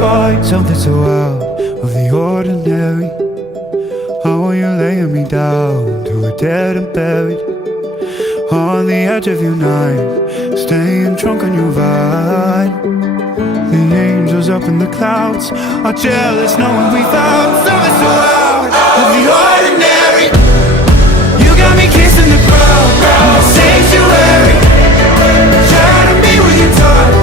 find something so out of the ordinary. How are you laying me down to a dead and buried on the edge of your night, staying drunk on your vine. The angels up in the clouds are jealous knowing we found something so out of the ordinary. You got me kissing the ground in the sanctuary, trying to be with your touch.